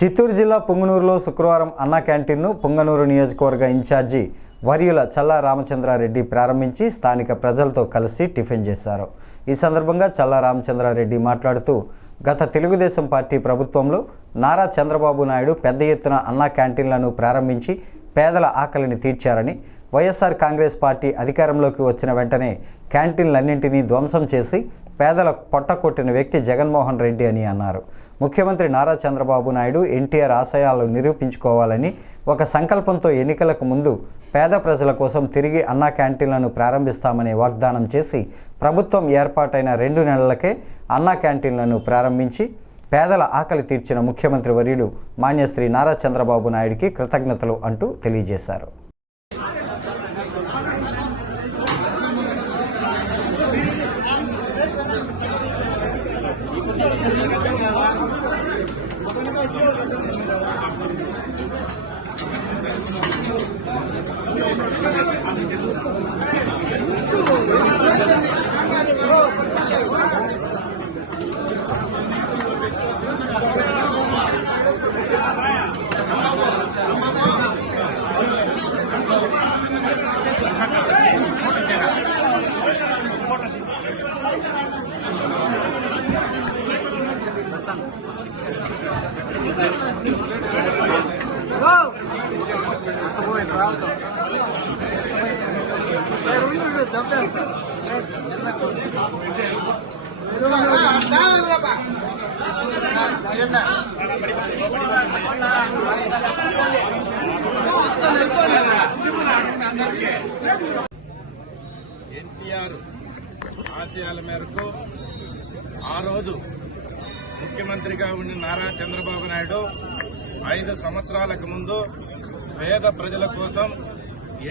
చిత్తూరు జిల్లా పుంగనూరులో శుక్రవారం అన్నా క్యాంటీన్ను పుంగనూరు నియోజకవర్గ ఇన్ఛార్జి వర్యుల చల్లా రామచంద్రారెడ్డి ప్రారంభించి స్థానిక ప్రజలతో కలిసి టిఫిన్ చేశారు. ఈ సందర్భంగా చల్లా రామచంద్రారెడ్డి మాట్లాడుతూ గత తెలుగుదేశం పార్టీ ప్రభుత్వంలో నారా చంద్రబాబు నాయుడు పెద్ద ఎత్తున అన్నా క్యాంటీన్లను ప్రారంభించి పేదల ఆకలిని తీర్చారని, వైఎస్ఆర్ కాంగ్రెస్ పార్టీ అధికారంలోకి వచ్చిన వెంటనే క్యాంటీన్లన్నింటినీ ధ్వంసం చేసి పేదల పొట్టకొట్టిన వ్యక్తి జగన్మోహన్ రెడ్డి అని అన్నారు. ముఖ్యమంత్రి నారా చంద్రబాబు నాయుడు ఎన్టీఆర్ ఆశయాలు నిరూపించుకోవాలని ఒక సంకల్పంతో ఎన్నికలకు ముందు పేద ప్రజల కోసం తిరిగి అన్నా క్యాంటీన్లను ప్రారంభిస్తామని వాగ్దానం చేసి ప్రభుత్వం ఏర్పాటైన 2 నెలలకే అన్నా క్యాంటీన్లను ప్రారంభించి పేదల ఆకలి తీర్చిన ముఖ్యమంత్రి వర్యులు మాన్యశ్రీ నారా చంద్రబాబు నాయుడికి కృతజ్ఞతలు అంటూ తెలియజేశారు. ఎన్టీఆర్ ఆశయాల మేరకు ఆ రోజు ముఖ్యమంత్రిగా ఉండిన నారా చంద్రబాబు నాయుడు 5 సంవత్సరాలకు ముందు పేద ప్రజల కోసం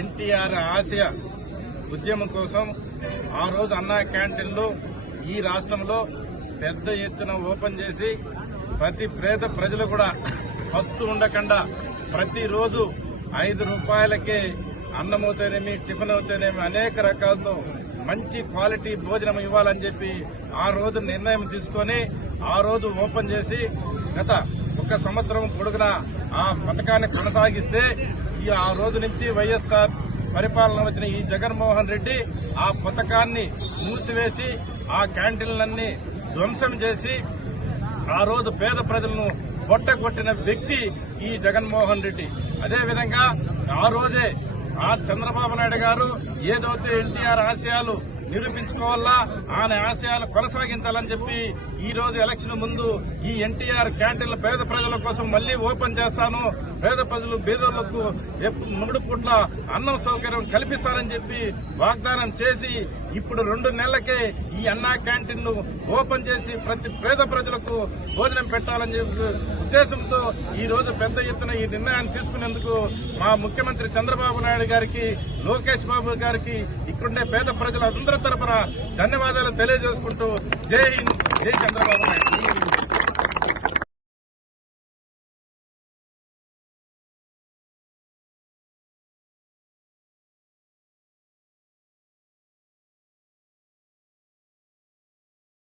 ఎన్టీఆర్ ఆశయ ఉద్యమం కోసం ఆ రోజు అన్నా క్యాంటీన్లు ఈ రాష్ట్రంలో పెద్ద ఎత్తున ఓపెన్ చేసి ప్రతి పేద ప్రజలు కూడా వస్తూ ఉండకుండా ప్రతిరోజు 5 రూపాయలకే అన్నం అవుతేనేమి, టిఫిన్ అవుతేనేమి అనేక రకాలతో మంచి క్వాలిటీ భోజనం ఇవ్వాలని చెప్పి ఆ రోజు నిర్ణయం తీసుకొని ఆ రోజు ఓపెన్ చేసి గత 1 సంవత్సరం పొడుగున ఆ పథకాన్ని కొనసాగిస్తే ఆ రోజు నుంచి వైఎస్ఆర్ పరిపాలన వచ్చిన ఈ జగన్మోహన్ రెడ్డి ఆ పథకాన్ని మూసివేసి ఆ క్యాంటీన్లన్నీ ధ్వంసం చేసి ఆ రోజు పేద ప్రజలను పొట్టగొట్టిన వ్యక్తి ఈ జగన్మోహన్ రెడ్డి. అదేవిధంగా ఆ రోజే ఆ చంద్రబాబు నాయుడు గారు ఏదైతే ఎన్టీఆర్ ఆశయాలు నిరూపించుకోవాలా, ఆయన ఆశయాలు కొనసాగించాలని చెప్పి ఈ రోజు ఎలక్షన్ ముందు ఈ ఎన్టీఆర్ క్యాంటీన్ల పేద ప్రజల కోసం మళ్లీ ఓపెన్ చేస్తాను, పేద ప్రజలు బీదలకు 3 పూట్ల అన్నం సౌకర్యం కల్పిస్తారని చెప్పి వాగ్దానం చేసి ఇప్పుడు 2 నెలలకే ఈ అన్నా క్యాంటీన్ను ఓపెన్ చేసి ప్రతి పేద ప్రజలకు భోజనం పెట్టాలని చెప్పి ఉద్దేశంతో ఈ రోజు పెద్ద ఎత్తున ఈ నిర్ణయాన్ని తీసుకునేందుకు మా ముఖ్యమంత్రి చంద్రబాబు నాయుడు గారికి, లోకేష్ బాబు గారికి, ఇక్కడుండే పేద ప్రజలందరి తరపున ధన్యవాదాలు తెలియజేసుకుంటూ జై హింద్, జై చంద్రబాబు నాయుడు.